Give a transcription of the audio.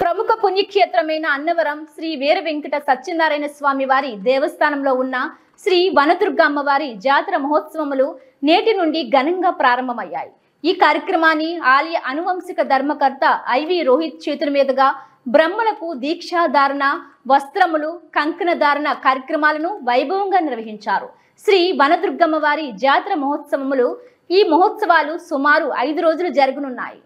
ప్రముఖ పుణ్యక్షేత్రమైన అన్నవరం శ్రీ వీర వెంకట సత్యనారాయణ స్వామి వారి దేవస్థానంలో ఉన్న శ్రీ వనదుర్గ అమ్మవారి జాతర మహోత్సవములు నేటి నుండి ఘనంగా ప్రారంభమయ్యాయి. ఈ కార్యక్రమాన్ని ఆలయ అనువంశిక ధర్మకర్త ఐవి రోహిత్ చేతుల మీదుగా బ్రహ్మలకు దీక్షాధారణ, వస్త్రములు, కంకణ ధారణ కార్యక్రమాలను వైభవంగా నిర్వహించారు. శ్రీ వనదుర్గమ్మ వారి జాతర మహోత్సవములు ఈ మహోత్సవాలు సుమారు 5 రోజులు జరగనున్నాయి.